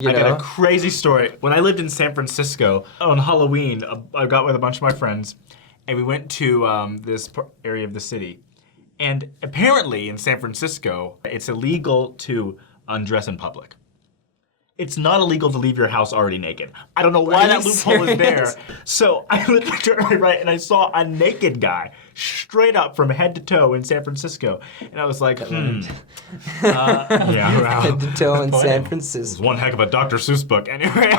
I got know? a crazy story. When I lived in San Francisco, on Halloween, I got with a bunch of my friends, and we went to this area of the city. And apparently in San Francisco, it's illegal to undress in public. It's not illegal to leave your house already naked. I don't know why that loophole is there. So I looked to my right and I saw a naked guy straight up from head to toe in San Francisco. And I was like, yeah, wow. Head to toe in San It's Francisco. one heck of a Dr. Seuss book. Anyway,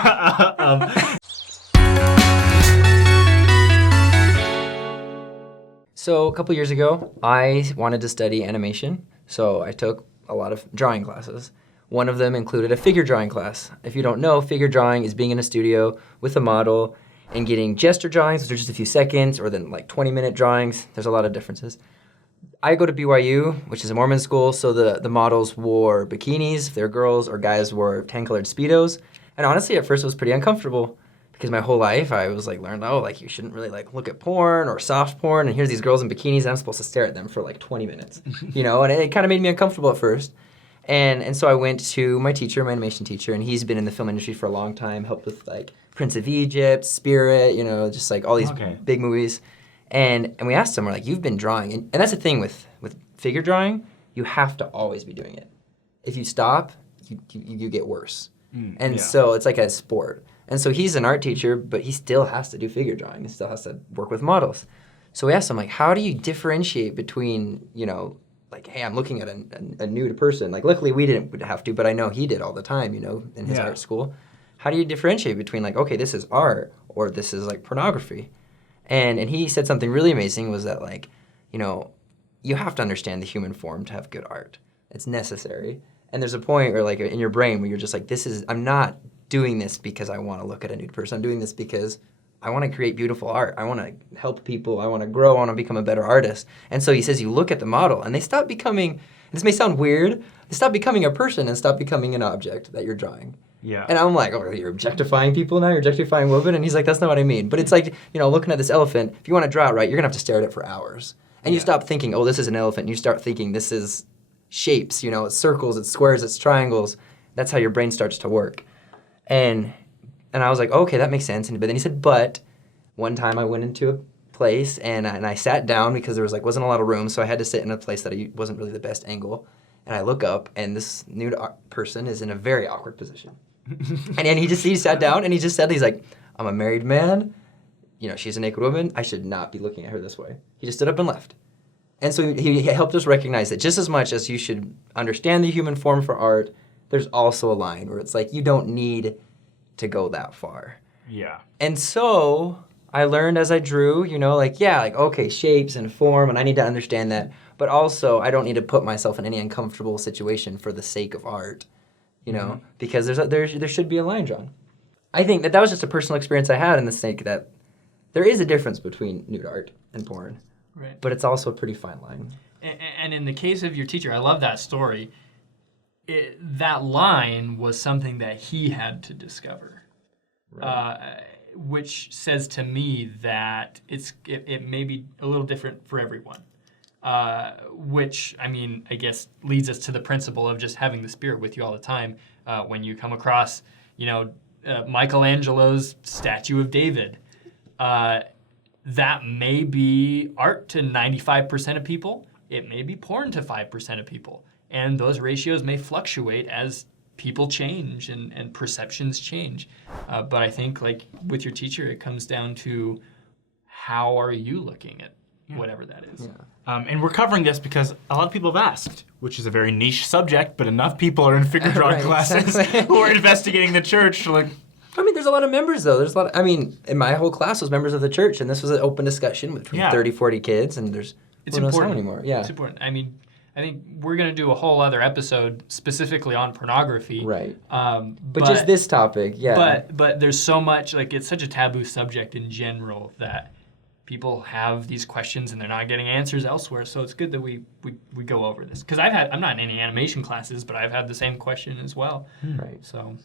So a couple years ago, I wanted to study animation, so I took a lot of drawing classes. One of them included a figure drawing class. If you don't know, figure drawing is being in a studio with a model and getting gesture drawings, which are just a few seconds, or then like 20-minute drawings. There's a lot of differences. I go to BYU, which is a Mormon school, so the models wore bikinis if they're girls, or guys wore tan-colored Speedos. And honestly, at first it was pretty uncomfortable because my whole life I was like learned, like you shouldn't really like look at porn or soft porn, and here's these girls in bikinis and I'm supposed to stare at them for like 20 minutes, and it kind of made me uncomfortable at first. And so I went to my teacher, my animation teacher, and he's been in the film industry for a long time, helped with like Prince of Egypt, Spirit, just like all these big movies. And we asked him, we're like, you've been drawing. And that's the thing with figure drawing, you have to always be doing it. If you stop, you get worse. So it's like a sport. And so he's an art teacher, but he still has to do figure drawing. He still has to work with models. So we asked him, like, how do you differentiate between, like, hey, I'm looking at a nude person. Like, luckily we didn't have to, but I know he did all the time, in his art school. How do you differentiate between, like, okay, this is art or this is, like, pornography? And he said something really amazing was that, like, you have to understand the human form to have good art. It's necessary. And there's a point where, like, in your brain where you're just like, I'm not doing this because I want to look at a nude person. I'm doing this because I want to create beautiful art. I want to help people. I want to grow. I want to become a better artist. And so he says you look at the model and they stop becoming, this may sound weird, they stop becoming a person and stop becoming an object that you're drawing. Yeah. And I'm like, oh, you're objectifying people now? You're objectifying women? And he's like, that's not what I mean. But it's like, looking at this elephant, if you want to draw it right, you're going to have to stare at it for hours. And you stop thinking, oh, this is an elephant. And you start thinking this is shapes, it's circles, it's squares, it's triangles. That's how your brain starts to work. And I was like, okay, that makes sense. But then he said, but one time I went into a place and I sat down because there wasn't a lot of room, so I had to sit in a place that wasn't really the best angle. And I look up, and this nude person is in a very awkward position. and he sat down and he just said, he's like, I'm a married man. She's a naked woman. I should not be looking at her this way. He just stood up and left. And so he helped us recognize that just as much as you should understand the human form for art, there's also a line where it's like you don't need to go that far. Yeah. And so I learned as I drew, okay, shapes and form, and I need to understand that. But also, I don't need to put myself in any uncomfortable situation for the sake of art, because there should be a line drawn. I think that was just a personal experience I had in the sake that there is a difference between nude art and porn. Right. But it's also a pretty fine line. And in the case of your teacher, I love that story. That line was something that he had to discover, right. Which says to me that it may be a little different for everyone. Which, I guess leads us to the principle of just having the Spirit with you all the time. When you come across, Michelangelo's statue of David, that may be art to 95% of people. It may be porn to 5% of people. And those ratios may fluctuate as people change and perceptions change. But I think, like with your teacher, it comes down to how are you looking at whatever that is. Yeah. And we're covering this because a lot of people have asked, which is a very niche subject, but enough people are in figure drawing classes who are investigating the church. There's a lot of members, though. There's a lot and my whole class was members of the church, and this was an open discussion between 30, 40 kids, and it's who knows important. how many more. Yeah. It's important. I think we're going to do a whole other episode specifically on pornography. Right. But just this topic, yeah. But there's so much, it's such a taboo subject in general that people have these questions and they're not getting answers elsewhere. So it's good that we go over this. Because I'm not in any animation classes, but I've had the same question as well. Right. So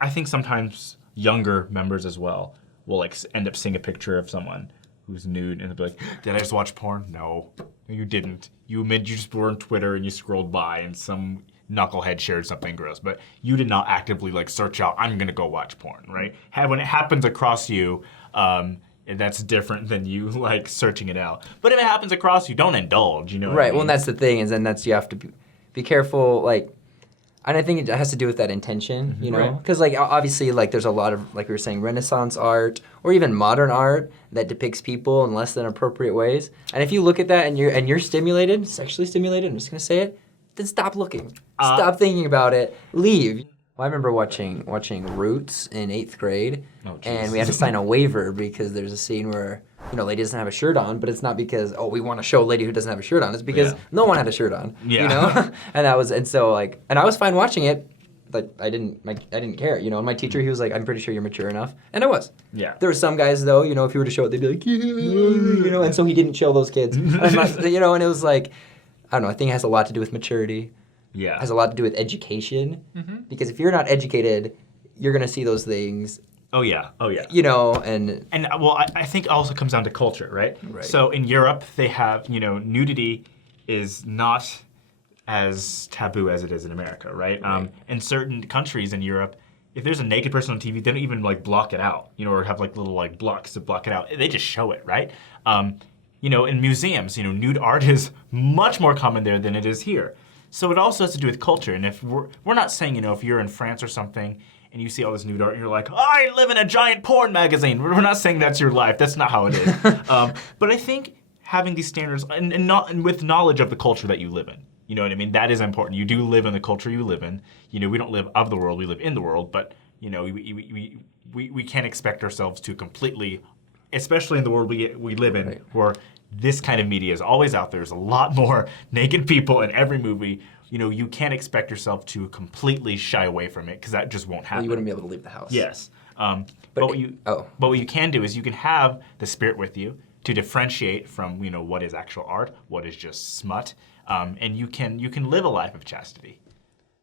I think sometimes younger members as well will end up seeing a picture of someone who's nude and they'll be like, did I just watch porn? No, you didn't. You just were on Twitter and you scrolled by and some knucklehead shared something gross, but you did not actively like search out, I'm gonna go watch porn, right? When it happens across you, that's different than you like searching it out. But if it happens across you, don't indulge, you know what I Right. mean? Well, and that's the thing is, then that's you have to be careful. Like, and I think it has to do with that intention, you know, Right. because like obviously like there's a lot of like we were saying Renaissance art or even modern art that depicts people in less than appropriate ways. And if you look at that and you're stimulated, sexually stimulated, I'm just gonna say it, then stop looking, stop thinking about it, leave. Well, I remember watching Roots in 8th grade, and we had to sign a waiver because there's a scene where lady doesn't have a shirt on, but it's not because we want to show a lady who doesn't have a shirt on. It's because no one had a shirt on. Yeah. and I was fine watching it, but I didn't care. And my teacher, he was like, I'm pretty sure you're mature enough, and I was. Yeah. There were some guys though, if you were to show it, they'd be like, yeah, and so he didn't show those kids. And and it was like, I don't know. I think it has a lot to do with maturity. Yeah. It has a lot to do with education, because if you're not educated, you're gonna see those things. Oh yeah. And well, I think it also comes down to culture, right? Right. So in Europe, they have, nudity is not as taboo as it is in America, right? In certain countries in Europe, if there's a naked person on TV, they don't even like block it out, or have like little like blocks to block it out. They just show it, right? In museums, nude art is much more common there than it is here. So it also has to do with culture. And if we're not saying, if you're in France or something and you see all this nude art and you're like, I live in a giant porn magazine. We're not saying that's your life. That's not how it is. But I think having these standards and with knowledge of the culture that you live in, you know what I mean? That is important. You do live in the culture you live in. We don't live of the world, we live in the world. But, we can't expect ourselves to completely, especially in the world we live in, where this kind of media is always out there. There's a lot more naked people in every movie. You can't expect yourself to completely shy away from it because that just won't happen. you wouldn't be able to leave the house. Yes. But what you can do is you can have the spirit with you to differentiate from what is actual art, what is just smut, and you can live a life of chastity.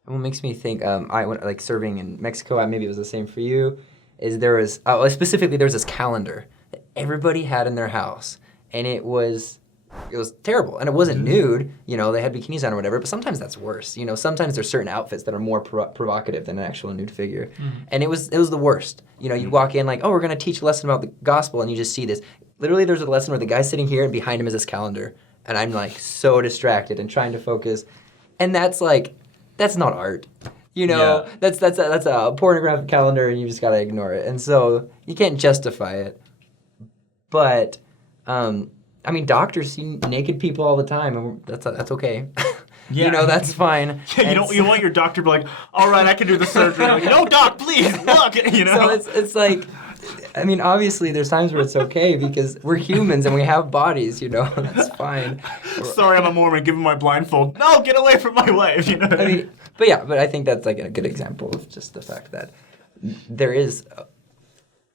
And what makes me think, I went like serving in Mexico. Maybe it was the same for you. Specifically there was this calendar that everybody had in their house. And it was terrible. And it wasn't nude, they had bikinis on or whatever, but sometimes that's worse. Sometimes there's certain outfits that are more provocative than an actual nude figure. And it was the worst. You'd walk in like, we're going to teach a lesson about the gospel, and you just see this. Literally, there's a lesson where the guy's sitting here, and behind him is this calendar. And I'm like so distracted and trying to focus. And that's not art. That's a pornographic calendar, and you just got to ignore it. And so you can't justify it. But doctors see naked people all the time, and that's okay. Yeah. That's fine. Yeah, you want your doctor to be like, all right, I can do the surgery. Like, no, doc, please, look, So it's like, obviously there's times where it's okay because we're humans and we have bodies, that's fine. Sorry, I'm a Mormon, give him my blindfold. No, get away from my wife, But I think that's like a good example of just the fact that there is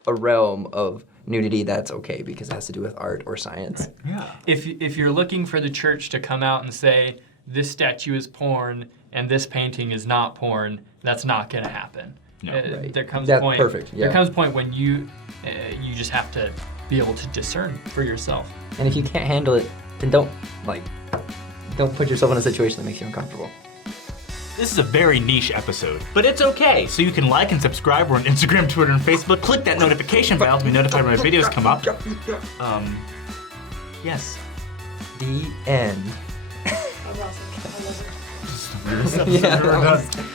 a realm of nudity that's okay because it has to do with art or science. Yeah. If you're looking for the church to come out and say this statue is porn and this painting is not porn, that's not going to happen. No. Right. There comes That's a point. perfect. Yeah. There comes a point when you just have to be able to discern for yourself. And if you can't handle it, then don't put yourself in a situation that makes you uncomfortable. This is a very niche episode, but it's okay. So you can like and subscribe. We're on Instagram, Twitter, and Facebook. Click that notification bell to be notified when our videos come up. Yes. The end. I love it. Yeah, that was-